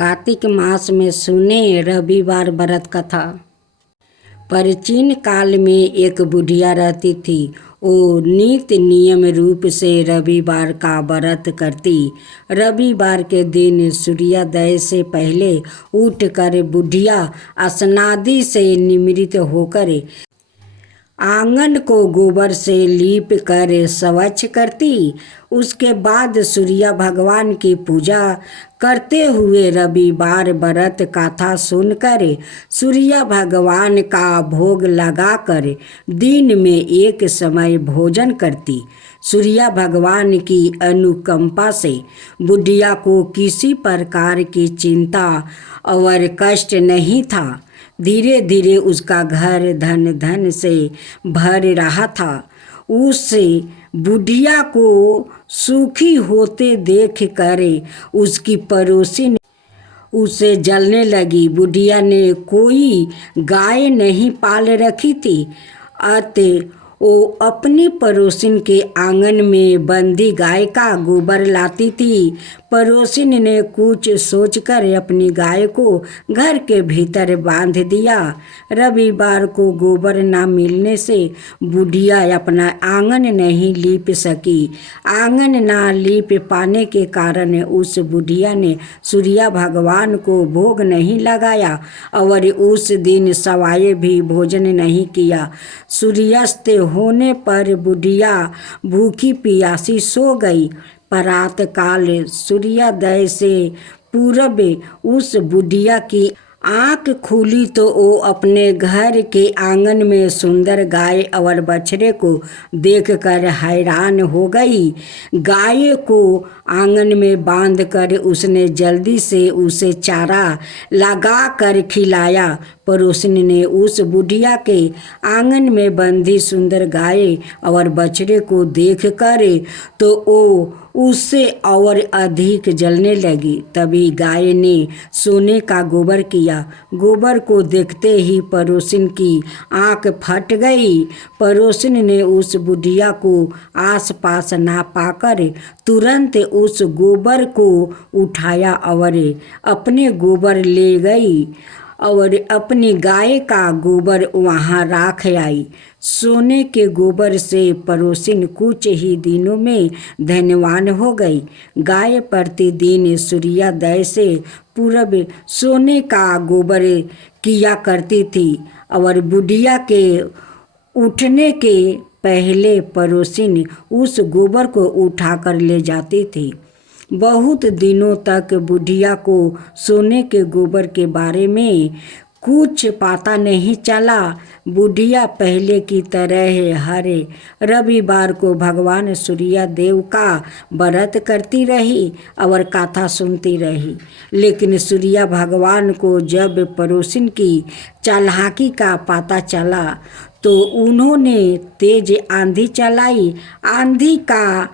कार्तिक मास में सुने रविवार व्रत कथा। प्राचीन काल में एक बुढ़िया रहती थी। वो नित्य नियम रूप से रविवार का व्रत करती। रविवार के दिन सूर्योदय से पहले उठकर बुढ़िया स्नादि से निवृत्त होकर आंगन को गोबर से लीप कर स्वच्छ करती। उसके बाद सूर्य भगवान की पूजा करते हुए रविवार व्रत कथा सुनकर सूर्य भगवान का भोग लगाकर दिन में एक समय भोजन करती। सूर्य भगवान की अनुकंपा से बुढ़िया को किसी प्रकार की चिंता और कष्ट नहीं था। धीरे धीरे उसका घर धन से भर रहा था। उससे बुढ़िया को सुखी होते देख कर उसकी पड़ोसी उसे जलने लगी। बुढ़िया ने कोई गाय नहीं पाल रखी थी, अतः वो अपनी पड़ोसिन के आंगन में बंधी गाय का गोबर लाती थी। पड़ोसिन ने कुछ सोचकर अपनी गाय को घर के भीतर बांध दिया। रविवार को गोबर न मिलने से बुढ़िया अपना आंगन नहीं लीप सकी। आंगन न लीप पाने के कारण उस बुढ़िया ने सूर्य भगवान को भोग नहीं लगाया और उस दिन सवाए भी भोजन नहीं किया। सूर्यास्त होने पर बुढ़िया भूखी प्यासी सो गई। प्रातः काल सूर्योदय से पूर्व उस बुढ़िया की आँख खुली तो वो अपने घर के आंगन में सुंदर गाय और बछड़े को देखकर हैरान हो गई। गाय को आंगन में बांधकर उसने जल्दी से उसे चारा लगा कर खिलाया। पड़ोसिन ने उस बुढ़िया के आंगन में बंधी सुंदर गाय और बछड़े को देखकर तो वो उससे और अधिक जलने लगी। तभी गाय ने सोने का गोबर किया। गोबर को देखते ही पड़ोसिन की आंख फट गई। पड़ोसिन ने उस बुढ़िया को आसपास ना पाकर तुरंत उस गोबर को उठाया और अपने गोबर ले गई और अपनी गाय का गोबर वहाँ राख आई। सोने के गोबर से पड़ोसिन कुछ ही दिनों में धनवान हो गई। गाय प्रतिदिन सूर्योदय से पूर्व सोने का गोबर किया करती थी और बुढ़िया के उठने के पहले पड़ोसिन उस गोबर को उठाकर ले जाती थी। बहुत दिनों तक बुढ़िया को सोने के गोबर के बारे में कुछ पता नहीं चला। बुढ़िया पहले की तरह हर रविवार को भगवान सूर्य देव का व्रत करती रही और कथा सुनती रही। लेकिन सूर्य भगवान को जब पड़ोसिन की चालाकी का पता चला तो उन्होंने तेज आंधी चलाई। आंधी का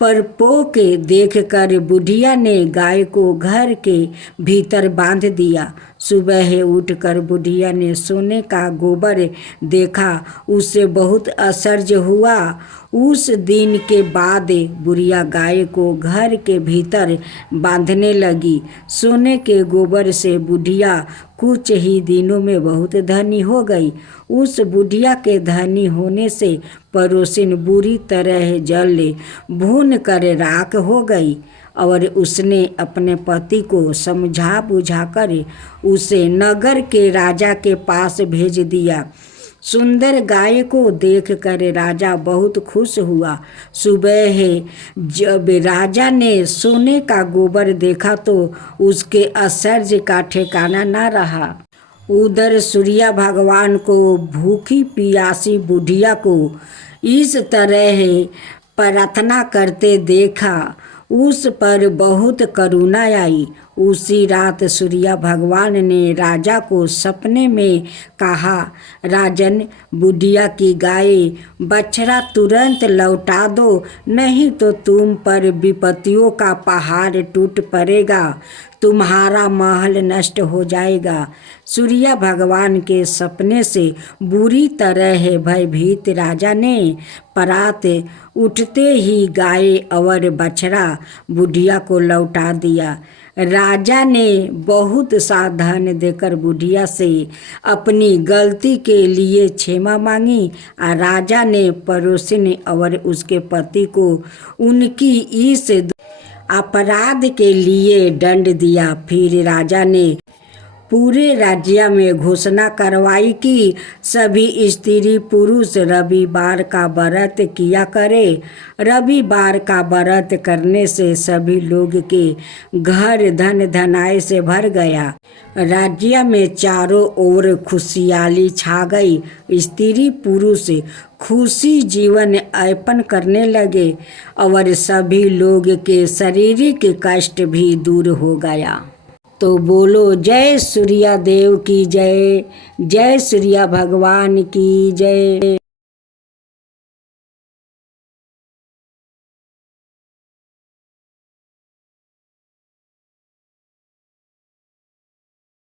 परपोक देखकर बुढ़िया ने गाय को घर के भीतर बांध दिया। सुबह उठकर बुढ़िया ने सोने का गोबर देखा। उससे बहुत आश्चर्य हुआ। उस दिन के बाद बुढ़िया गाय को घर के भीतर बांधने लगी। सोने के गोबर से बुढ़िया कुछ ही दिनों में बहुत धनी हो गई। उस बुढ़िया के धनी होने से पड़ोसिन बुरी तरह जल भून कर राख हो गई और उसने अपने पति को समझा बुझाकर उसे नगर के राजा के पास भेज दिया। सुंदर गाय को देखकर राजा बहुत खुश हुआ। सुबह जब राजा ने सोने का गोबर देखा तो उसके आश्चर्य का ठिकाना न रहा। उधर सूर्य भगवान को भूखी प्यासी बुढ़िया को इस तरह प्रार्थना करते देखा। उस पर बहुत करुणा आई। उसी रात सूर्य भगवान ने राजा को सपने में कहा, राजन, बुढ़िया की गाय बछड़ा तुरंत लौटा दो, नहीं तो तुम पर विपत्तियों का पहाड़ टूट पड़ेगा, तुम्हारा महल नष्ट हो जाएगा। सूर्य भगवान के सपने से बुरी तरह भयभीत राजा ने प्रात उठते ही गाय और बछड़ा बुढ़िया को लौटा दिया। राजा ने बहुत सा धन देकर बुढ़िया से अपनी गलती के लिए क्षमा मांगी और राजा ने पड़ोसिन और उसके पति को उनकी इस अपराध के लिए दंड दिया। फिर राजा ने पूरे राज्य में घोषणा करवाई कि सभी स्त्री पुरुष रविवार का व्रत किया करे। रविवार का व्रत करने से सभी लोग के घर धन धनाय से भर गया। राज्य में चारों ओर खुशहाली छा गई। स्त्री पुरुष खुशी जीवन यापन करने लगे और सभी लोग के शारीरिक कष्ट भी दूर हो गया। तो बोलो जय सूर्या देव की जय, जय सूर्या भगवान की जय।